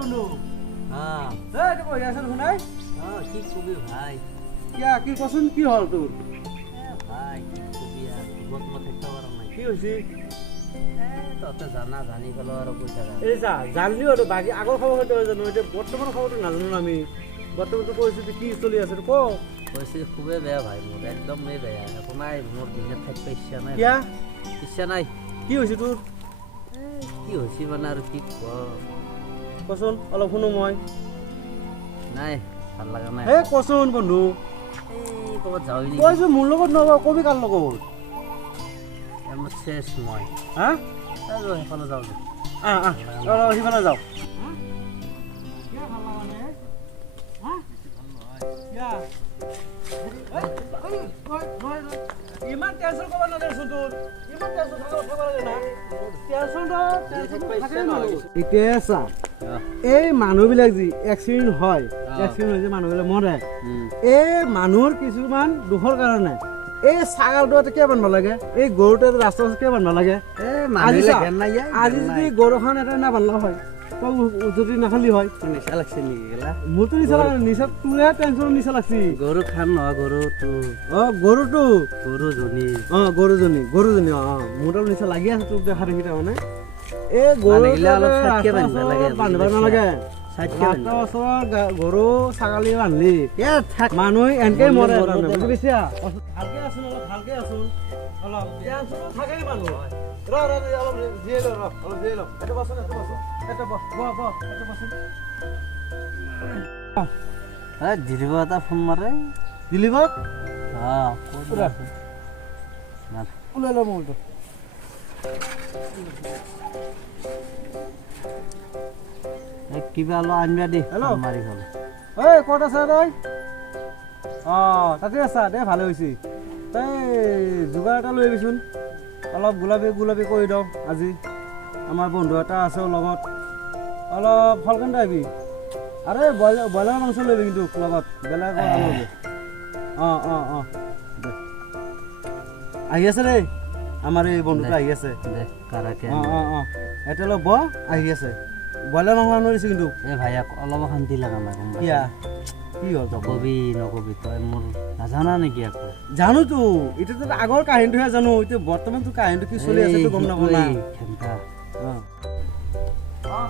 বন্ধু এই কই আছ শুনাই কি কবি ভাই কিয়া কি কচোন কি হল তোৰ ভাই কি কবি আর জীবত মই থাকতে পারা নাই কি হৈছে ততে জানা জানি পেলো আর পয়সা এই যা জানলিও তো বাকি আগৰ খবৰ হয়তো জানো এতিয়া বৰ্তমান খবৰটো নাজানো আমি বৰ্তমানটো পৰিস্থিতি কি চলি আছে ক পরিস্থিতি খুবই বেয়া ভাই মোর একদমই বেয়া এখন নাই মোর দিনে থাকতে ইচ্ছা নাই কিয়া ইচ্ছা নাই কি হৈছে তোৰ কি হয়েছি মানে আর কি কচোন অলপ শুনো মই নাই ভাল লাগা নাই হে কচোন বন্ধু এই কবাত যাওই নি কৈছো মোৰ লগত নব কবি কাৰ লগত আমাৰ শেষ মই হা আৰু হেফালে যাও সিফালে যাওঁ ইমান টেনচন কৰিব নালাগেচোন তোৰ ইমান টেনচন থাকিব লাগে না এতিয়া চা এই মানুহবিলাক যি এক্সিডেণ্ট হয় এক্সিডেণ্ট হৈছে মানুহবিলাক মৰে এই মানুহৰ কিছুমান দুখৰ কাৰণে এই ছাগালটো কিয় বান্ধিব লাগে এই গৰুটো ৰাস্তা কিয় বান্ধিব লাগে আজি যদি গৰুখন এটা নাবান্ধা হয় তই যদি নাখালি হয় নিচা লাগছে নেকি গেলা মোৰতো নিচা নিচা তোৰে টেনচন নিচা লাগছি গৰু খান নহয় গৰুটো গৰুটো গৰুজনী গৰুজনী মোৰতো নিচা লাগি আছে তোক দেখা দেখি তাৰমানে এই গৰু অলপ চাইকে বান্ধিব নালাগে গৰু ছাগলী বান্ধলি মানুহ এনেকে মৰে বুজি পাইছা ভালকে আছোন অলপ ভালকে আছোন অলপ থাকেই মানুহ অলপ জিয়াই ল অলপ জিয়াই ল এটা বচোন দিলীপ এটা ফোন মাৰে দিলীপক ওলাই ল মোবাইলটো কিবা অলপ আনিবা দি মাৰি হ'ল ঐ ক'ত আছা তই তাতে আছা দে ভালে হৈছে তই যোগাৰ এটা লৈ আহিবিচোন অলপ গোলাপী কৰি দিওঁ আজি আমাৰ বন্ধু এটা আছে লগত অলপ ফলকেন আহিবি আৰে ব্ৰইলাৰ মাংস লৈ আহিবি কিন্তু লগত বেলেগ আনিবি দে আহি আছে দেই আমাৰ এই বন্ধুটো আহি আছে এতিয়া অলপ আহি আছে ব্ৰইলাৰ মাংস আনি দিছে কিন্তু এই ভাইয়া অলপ শান্তি লগা নাই কিয়া কি হ'ল নকবি তই মোৰ নাজানা নেকি আকৌ জানোতো এতিয়াতো আগৰ কাহিনীটোহে জানো এতিয়া বৰ্তমানতো কাহিনীটো কি চলি আছে গম নাপাওঁ না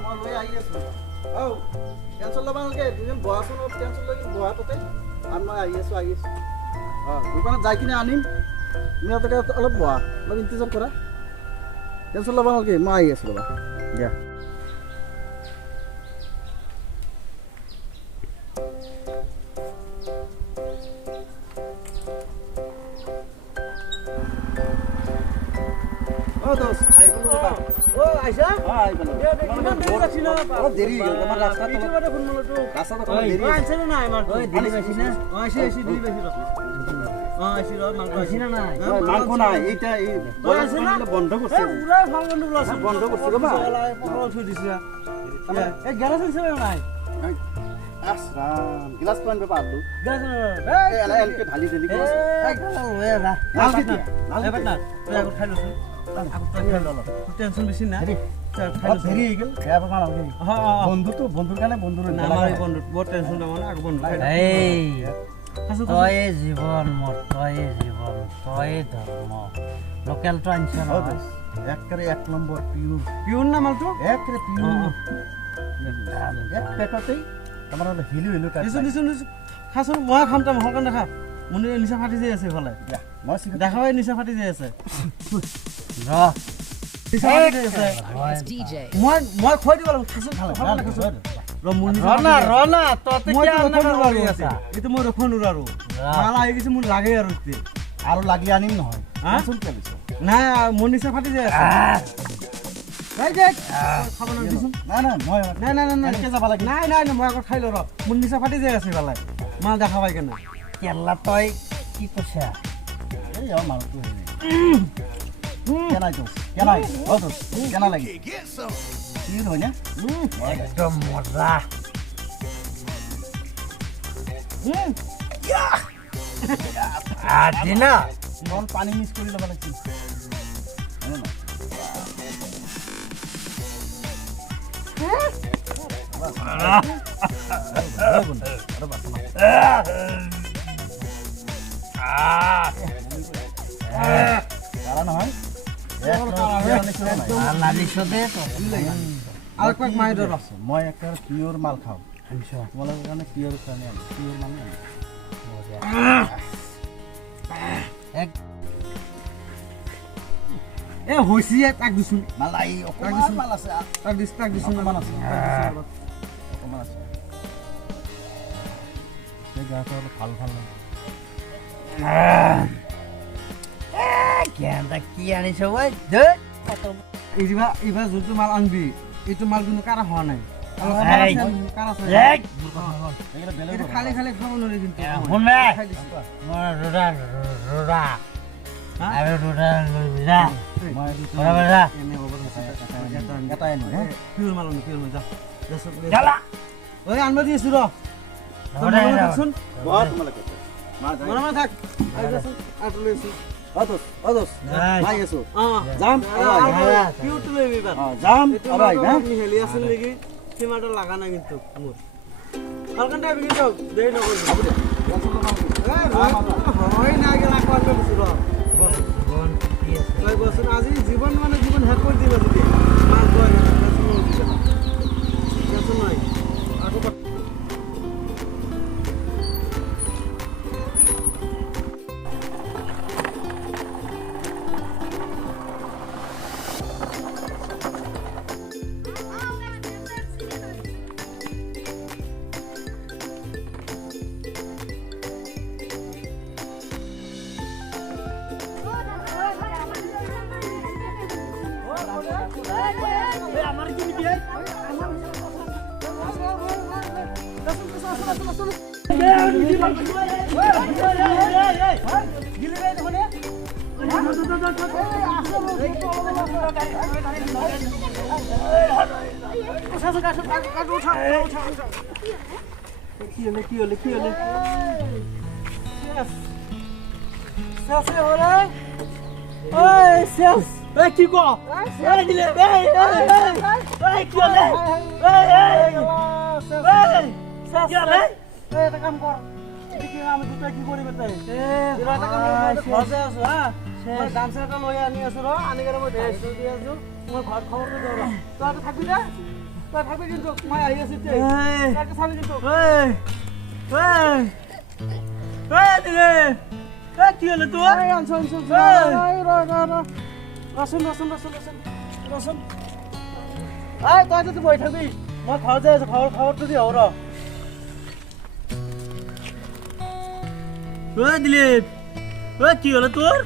মই লৈ আহি আছো টেনচন ল'বা নালাগে দুজন বহাচোন অলপ টেনচন লৈ বহা তাতে আৰু মই আহি আছো দোকানত যাই কিনে আনিম তুমি তাতে অলপ বহা অলপ ইন্তজাৰ কৰা টেনচন ল'বা নালাগে মই আহি আছো ৰ'বা দিয়া টেনচন বেছি নাই বন্ধুৰ কাৰণে বন্ধু বৰ টেনচন তাৰমানে আকৌ বন্ধু তয়ে জীৱন মোৰ তয়ে জীৱন তয়ে ধৰ্ম লোকেলটো আনিছ একেবাৰে 1 নম্বৰ পিউৰ না মালটো একেবাৰে পিউৰ এক পেকতেই আমাৰ হিলি খাচোন মই খাম তাৰ মহৰ কাৰণে খা মোৰ নিচা ফাটি যাই আছে ইফালে দেখাবাই নিচা ফাটি যাই আছে মই খুৱাই দিব লাগিব এইটো মই ৰখিব নোৱাৰো মাল আহি গৈছে মোৰ লাগে আৰু লাগি আনিম নহয় নাই মোৰ নিচা ফাটি যায় নাই মই আকৌ খাই লওঁ মোৰ নিচা ফাটি যায় আছে ইফালে মাল দেখা পাই কেনে কেলা তই কি কৈছা মালটো কেনা লাগে একদম মজা দিনা পানী মিক্স কৰি ল'ব লাগিছিল আৰু কাক মাৰি ধৰ মই একটা পিওৰ মাল খাও তোমালোকৰ কাৰণে পিওৰ কাৰণে পিওর মাল নাই এ হৈছি তাক দিছোন মালাই অকমান মাল আছে তাক দিছোন অকমান আছে অকমান আছে এই গাটো অলপ ভাল ভাল লাগে কি আনিছ ঐ এইবাৰ যোনটো মাল আনবি এইটো মাল কিন্তু কাৰা হোৱা নাই খালি খালি খাব নোৱাৰি কিন্তু আনব দি আছো ৰচোন থাক লাগা নাই কিন্তু আজি জীৱন মানে জীৱন শেষ কৰি দিবা যদি কি ক এটা কাম কৰ আমি দুটাই কি কৰি বেটাই এটা কাম ঘৰতে আছো হা মই গামছা এটা লৈ আনি আছো ৰ আনি কেনে মই ঢেৰ দি আছো মই ঘৰত খবৰ দি দিওঁ তই থাকবি না তই থাকবি কিন্তু মই আহি আছো তে তাকে চালি কিন্তু দিলে কি হলো তোৰ আনছন ৰচোন তই যদি বহি থাকবি মই ঘৰত যাই আছো খবৰটো দি আহো ৰ দিলীপ কি হলো তোৰ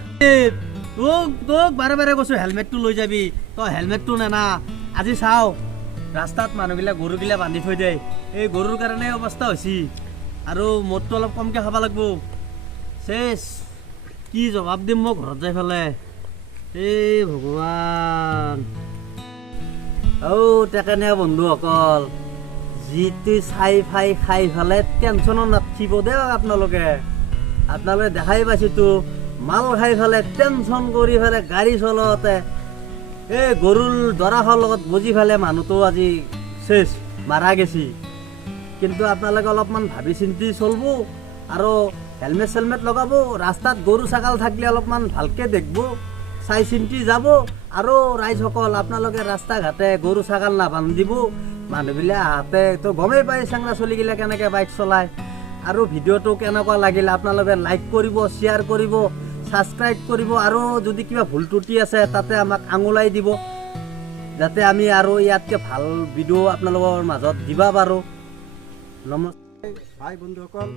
তোক বাৰে বাৰে কৈছো হেলমেটটো লৈ যাবি তই হেলমেটটো নেনা আজি চাও ৰাস্তাত মানুহবিলাক গৰুগিলা বান্ধি থৈ দিয়ে এই গৰুৰ কাৰণে অৱস্থা হৈছে আৰু মদটো অলপ কমকৈ খাব লাগিব চেচ কি জবাব দিম মই ঘৰত যাই ফেলে এই ভগৱান তেকেনে বন্ধুসকল যিটো চাই ফাই খাই ফেলে টেনশ্যনত নাথাকিব দে আপোনালোকে দেখাই পাইছোতো মাল খাই ফেলে টেনশ্যন কৰি ফেলে গাড়ী চলাওঁতে এই গৰুৰ দৰাখৰ লগত বুজি ফেলে মানুহটো আজি চেচ মাৰা গেছি কিন্তু আপোনালোকে অলপমান ভাবি চিন্তি চলব আৰু হেলমেট চেলমেট লগাব ৰাস্তাত গৰু ছাগাল থাকিলে অলপমান ভালকৈ দেখব চাই চিন্তি যাব আৰু ৰাইজসকল আপোনালোকে ৰাস্তা ঘাটে গৰু ছাগাল নাবান্ধিব মানুহবিলাক আহাতে তো গমেই পায় চেংৰা চলিগিলা কেনেকৈ বাইক চলায় আৰু ভিডিঅ'টো কেনেকুৱা লাগিলে আপোনালোকে লাইক কৰিব শ্বেয়াৰ কৰিব ছাবস্ক্ৰাইব কৰিব আৰু যদি কিবা ভুল ত্ৰুটি আছে তাতে আমাক আঙুলাই দিব যাতে আমি আৰু ইয়াতকৈ ভাল ভিডিঅ' আপোনালোকৰ মাজত দিবা পাৰোঁ নমস্কাৰ ভাই বন্ধুসকল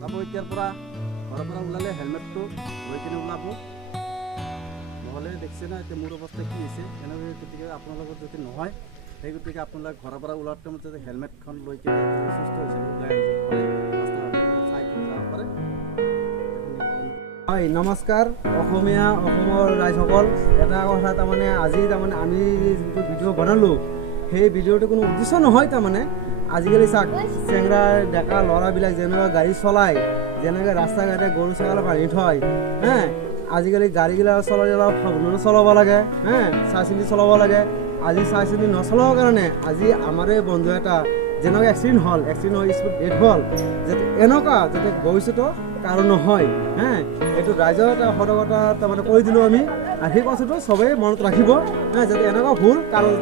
যাব এতিয়াৰ পৰা ঘৰৰ পৰা ওলালে হেলমেটটো লৈ কিনে ওলাব নহ'লে দেখিছে না এতিয়া মোৰ অৱস্থা কি হৈছে এনেকৈ গতিকে আপোনালোকৰ যদি নহয় সেই গতিকে আপোনালোকে ঘৰৰ পৰা ওলোৱাৰ টাইমত যদি হেলমেটখন লৈ কিনে সুস্থ হিচাপে ওলাই হয় নমস্কাৰ অসমৰ ৰাইজসকল এটা কথা তাৰমানে আজি তাৰমানে আমি যোনটো ভিডিঅ' বনালোঁ সেই ভিডিঅ'টো কোনো উদ্দেশ্য নহয় তাৰমানে আজিকালি চাওক চেংৰা ডেকা ল'ৰাবিলাক যেনেকৈ গাড়ী চলায় যেনেকৈ ৰাস্তা ঘাটে গৰু ছাগলী বান্ধি থয় আজিকালি গাড়ীবিলাক চলালে অলপ সাৱধানে চলাব লাগে চাই চিন্তি চলাব লাগে আজি চাই চিন্তি নচলাবৰ কাৰণে আজি আমাৰে বন্ধু এটা যেনেকৈ এক্সিডেণ্ট হ'ল স্পীড ডেথ হ'ল যাতে এনেকুৱা যাতে ভৱিষ্যতৰ কাৰণ নহয় হে এইটো ৰাইজৰ এটা সজাগতা তাৰমানে কৰি দিলোঁ আমি আৰু সেই কথাটো চবেই মনত ৰাখিব যাতে এনেকুৱা ভুল কাৰণ